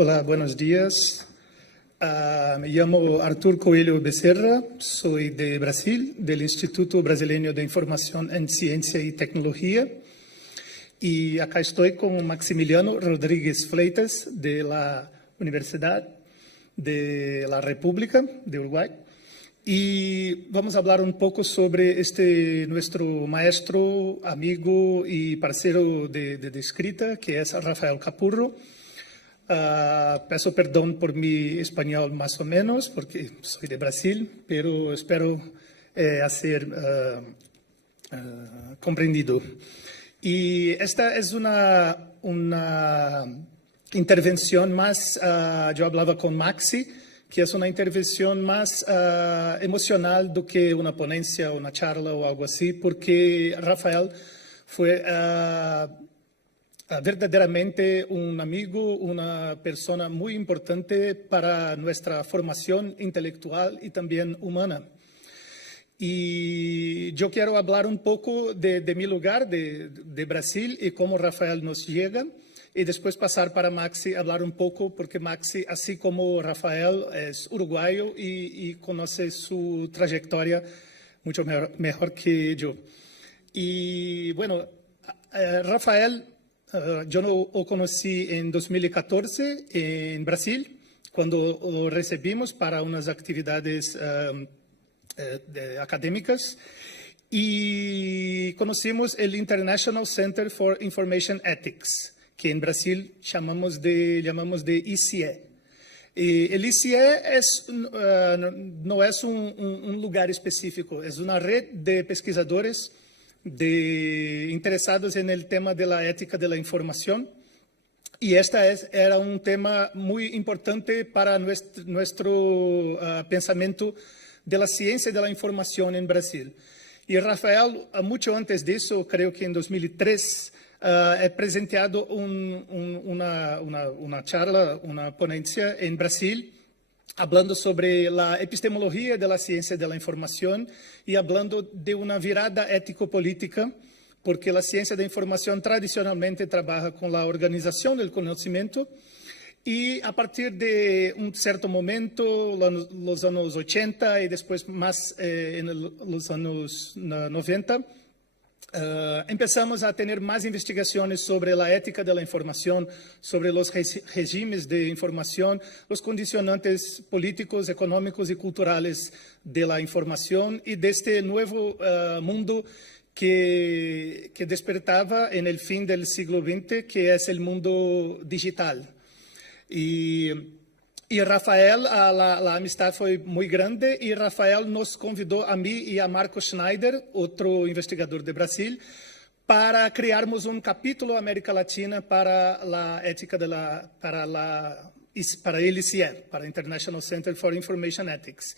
Hola, buenos días. Me llamo Arthur Coelho Becerra, soy de Brasil, del Instituto Brasileño de Información en Ciencia y Tecnología. Y acá estoy con Maximiliano Rodríguez Fleitas, de la Universidad de la República de Uruguay. Y vamos a hablar un poco sobre nuestro maestro, amigo y parcero de escrita, que es Rafael Capurro. Peço perdón por mi español más o menos, porque soy de Brasil, pero espero hacer comprendido. Y esta es una intervención más, yo hablaba con Maxi, que es una intervención más emocional do que una ponencia, una charla o algo así, porque Rafael fue verdaderamente un amigo, una persona muy importante para nuestra formación intelectual y también humana. Y yo quiero hablar un poco de mi lugar, de Brasil, y cómo Rafael nos llega, y después pasar para Maxi, hablar un poco, porque Maxi, así como Rafael, es uruguayo y conoce su trayectoria mucho mejor que yo. Y bueno, Rafael, yo lo conocí en 2014 en Brasil, cuando lo recibimos para unas actividades académicas, y conocimos el International Center for Information Ethics, que en Brasil llamamos de ICE. El ICE no es un lugar específico, es una red de pesquisadores interesados en el tema de la ética de la información, y era un tema muy importante para nuestro pensamiento de la ciencia de la información en Brasil. Y Rafael, mucho antes de eso, creo que en 2003, he presentado una charla, una ponencia en Brasil, hablando sobre la epistemología de la ciencia de la información y hablando de una virada ético-política, porque la ciencia de información tradicionalmente trabaja con la organización del conocimiento, y a partir de un cierto momento, los años 80 y después más en los años 90, empezamos a tener más investigaciones sobre la ética de la información, sobre los regímenes de información, los condicionantes políticos, económicos y culturales de la información, y de este nuevo mundo que despertaba en el fin del siglo XX, que es el mundo digital. Y Rafael, la amistad fue muy grande, y Rafael nos convidó a mí y a Marco Schneider, otro investigador de Brasil, para crearmos un capítulo América Latina para la ética para el ICE, para International Center for Information Ethics.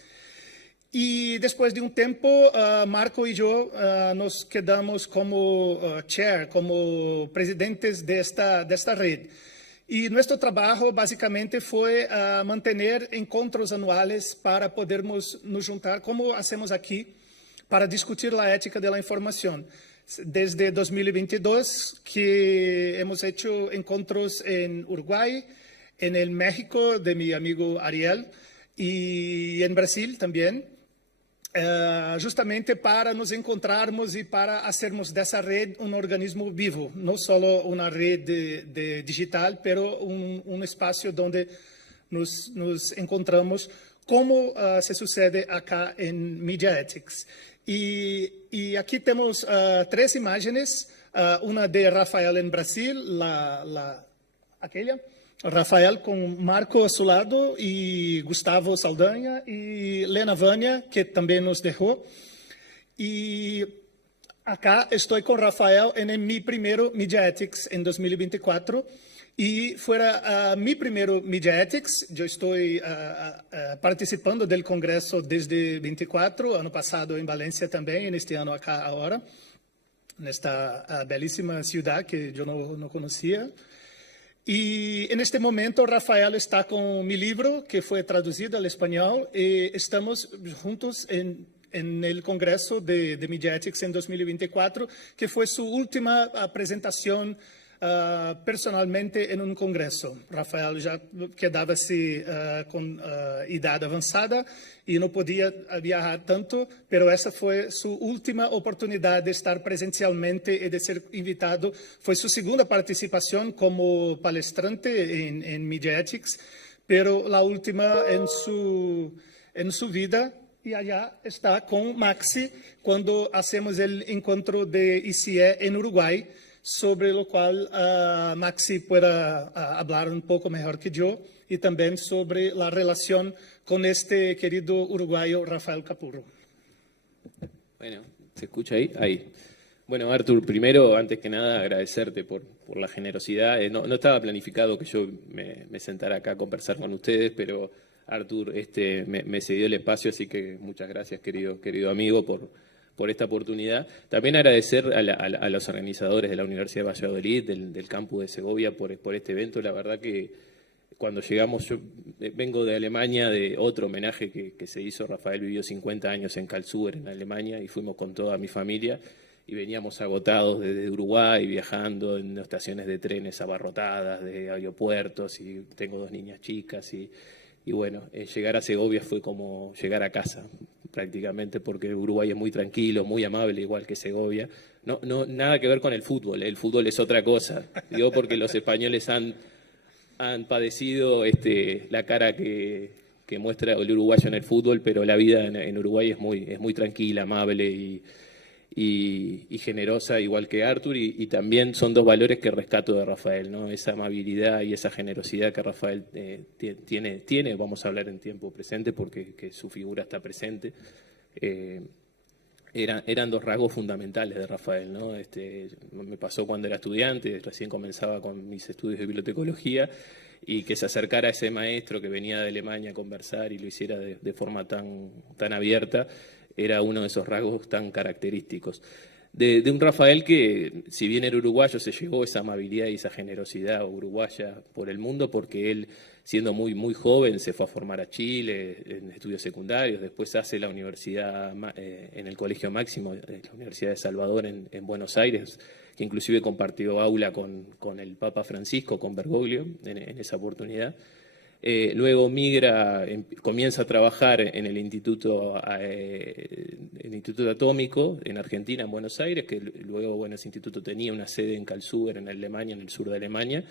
Y después de un tiempo, Marco y yo nos quedamos como chair, como presidentes de esta red. Y nuestro trabajo básicamente fue mantener encontros anuales para podermos nos juntar, como hacemos aquí, para discutir la ética de la información. Desde 2022, que hemos hecho encontros en Uruguay, en el México de mi amigo Ariel, y en Brasil también, justamente para nos encontrarmos y para hacermos de esa red un organismo vivo, no solo una red digital, pero un espacio donde nos encontramos, como se sucede acá en Media Ethics. Y aquí tenemos tres imágenes, una de Rafael en Brasil, aquella, Rafael con Marco a su lado, y Gustavo Saldanha y Lena Vania, que también nos dejó. Y acá estoy con Rafael en mi primero Media Ethics en 2024. Y fuera mi primero Media Ethics, yo estoy participando del Congreso desde 24, año pasado en Valencia también, en este año acá ahora, en esta bellísima ciudad que yo no conocía. Y en este momento Rafael está con mi libro, que fue traducido al español, y estamos juntos en el Congreso de Media Ethics en 2024, que fue su última presentación personalmente en un congreso. Rafael ya quedaba así con edad avanzada y no podía viajar tanto, pero esa fue su última oportunidad de estar presencialmente y de ser invitado. Fue su segunda participación como palestrante en Media Ethics, pero la última en su vida. Y allá está con Maxi cuando hacemos el encuentro de ICE en Uruguay, sobre lo cual Maxi pueda hablar un poco mejor que yo, y también sobre la relación con este querido uruguayo Rafael Capurro. Bueno, ¿se escucha ahí? Ahí. Bueno, Artur, primero, antes que nada, agradecerte por la generosidad. No estaba planificado que yo me sentara acá a conversar con ustedes, pero Artur me cedió el espacio, así que muchas gracias, querido amigo, por esta oportunidad. También agradecer a los organizadores de la Universidad de Valladolid, del campus de Segovia, por este evento. La verdad que cuando llegamos, yo vengo de Alemania, de otro homenaje que se hizo. Rafael vivió 50 años en Karlsruhe, en Alemania, y fuimos con toda mi familia. Y veníamos agotados desde Uruguay, viajando en estaciones de trenes abarrotadas, de aeropuertos, y tengo 2 niñas chicas. Y bueno, llegar a Segovia fue como llegar a casa, prácticamente, porque Uruguay es muy tranquilo, muy amable, igual que Segovia. No, nada que ver con el fútbol es otra cosa. Digo, porque los españoles han padecido la cara que muestra el uruguayo en el fútbol, pero la vida en Uruguay es muy tranquila, amable y generosa, igual que Artur, y también son 2 valores que rescato de Rafael, ¿no? Esa amabilidad y esa generosidad que Rafael tiene, vamos a hablar en tiempo presente porque que su figura está presente. Eran 2 rasgos fundamentales de Rafael, ¿no? Me pasó cuando era estudiante, recién comenzaba con mis estudios de bibliotecología, y que se acercara a ese maestro que venía de Alemania a conversar y lo hiciera de forma tan abierta, era uno de esos rasgos tan característicos. De un Rafael que, si bien era uruguayo, se llevó esa amabilidad y esa generosidad uruguaya por el mundo, porque él, siendo muy joven, se fue a formar a Chile en estudios secundarios, después hace la universidad en el Colegio Máximo, la Universidad de Salvador en Buenos Aires, que inclusive compartió aula con el Papa Francisco, con Bergoglio, en esa oportunidad. Luego comienza a trabajar en el Instituto Atómico en Argentina, en Buenos Aires, que luego ese instituto tenía una sede en Karlsruhe, en Alemania, en el sur de Alemania,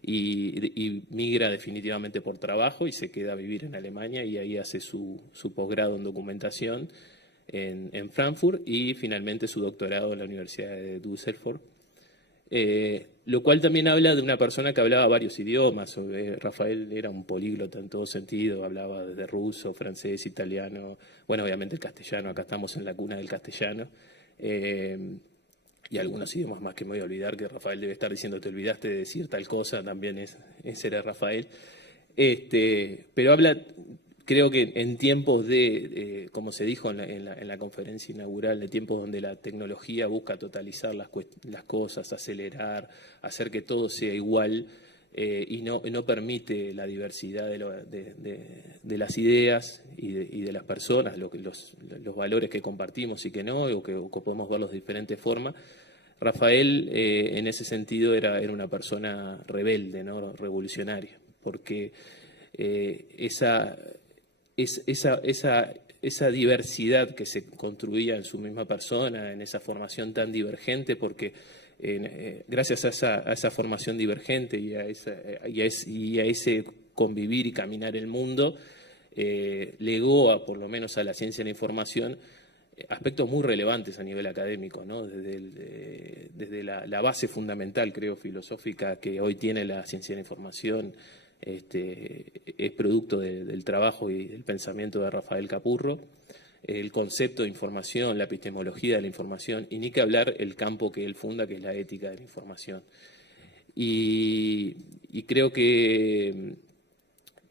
y migra definitivamente por trabajo y se queda a vivir en Alemania, y ahí hace su posgrado en documentación en Frankfurt, y finalmente su doctorado en la Universidad de Düsseldorf. Lo cual también habla de una persona que hablaba varios idiomas. Rafael era un políglota en todo sentido, hablaba desde ruso, francés, italiano, bueno, obviamente el castellano, acá estamos en la cuna del castellano, y algunos idiomas más que me voy a olvidar, que Rafael debe estar diciendo, te olvidaste de decir tal cosa, también ese era Rafael. Pero habla, creo que en tiempos como se dijo en la conferencia inaugural, de tiempos donde la tecnología busca totalizar las cosas, acelerar, hacer que todo sea igual, y no permite la diversidad de las ideas y de las personas, los valores que compartimos y que no, o que podemos verlos de diferentes formas. Rafael, en ese sentido, era una persona rebelde, ¿no? Revolucionaria, porque esa diversidad que se construía en su misma persona, en esa formación tan divergente, porque gracias a esa formación divergente y a ese convivir y caminar el mundo, legó por lo menos a la ciencia de la información aspectos muy relevantes a nivel académico, ¿no? Desde la base fundamental, creo, filosófica que hoy tiene la ciencia de la información. Es producto del trabajo y del pensamiento de Rafael Capurro, el concepto de información, la epistemología de la información, y ni que hablar el campo que él funda, que es la ética de la información. Y creo que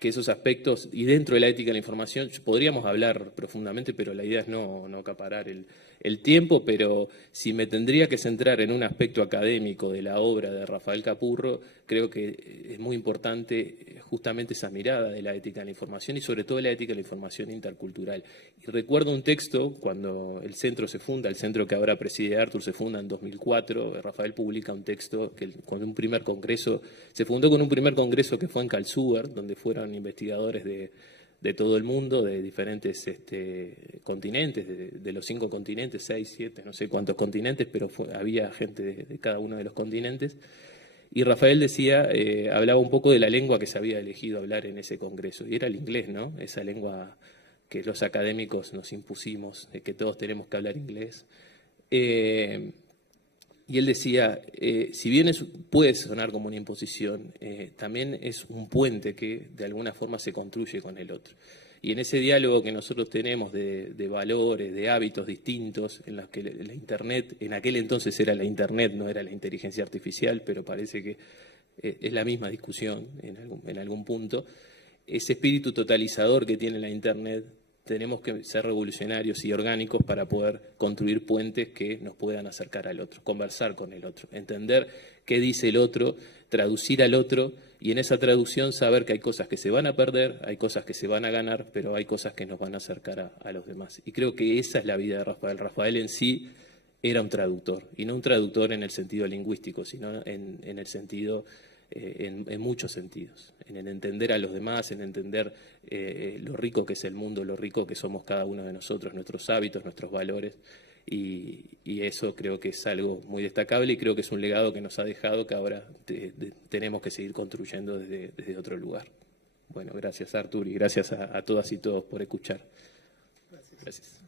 que esos aspectos, y dentro de la ética de la información, podríamos hablar profundamente, pero la idea es no acaparar el tiempo, pero si me tendría que centrar en un aspecto académico de la obra de Rafael Capurro, creo que es muy importante justamente esa mirada de la ética de la información y sobre todo la ética de la información intercultural. Y recuerdo un texto cuando el centro se funda, el centro que ahora preside Artur se funda en 2004, Rafael publica un texto que con un primer congreso, se fundó con un primer congreso que fue en Karlsruhe, donde fueron investigadores de todo el mundo, de diferentes continentes, de los 5 continentes, 6, 7, no sé cuántos continentes, pero había gente de cada uno de los continentes. Y Rafael decía, hablaba un poco de la lengua que se había elegido hablar en ese congreso, y era el inglés, ¿no? Esa lengua que los académicos nos impusimos, de que todos tenemos que hablar inglés. Y él decía, si bien puede sonar como una imposición, también es un puente que de alguna forma se construye con el otro. Y en ese diálogo que nosotros tenemos de valores, de hábitos distintos, en los que la Internet, en aquel entonces era la Internet, no era la inteligencia artificial, pero parece que es la misma discusión en algún punto, ese espíritu totalizador que tiene la Internet, tenemos que ser revolucionarios y orgánicos para poder construir puentes que nos puedan acercar al otro, conversar con el otro, entender qué dice el otro, traducir al otro y en esa traducción saber que hay cosas que se van a perder, hay cosas que se van a ganar, pero hay cosas que nos van a acercar a los demás. Y creo que esa es la vida de Rafael. Rafael en sí era un traductor, y no un traductor en el sentido lingüístico, sino en el sentido... En muchos sentidos, en el entender a los demás, en entender lo rico que es el mundo, lo rico que somos cada uno de nosotros, nuestros hábitos, nuestros valores, y eso creo que es algo muy destacable y creo que es un legado que nos ha dejado que ahora tenemos que seguir construyendo desde otro lugar. Bueno, gracias Artur y gracias a todas y todos por escuchar. Gracias.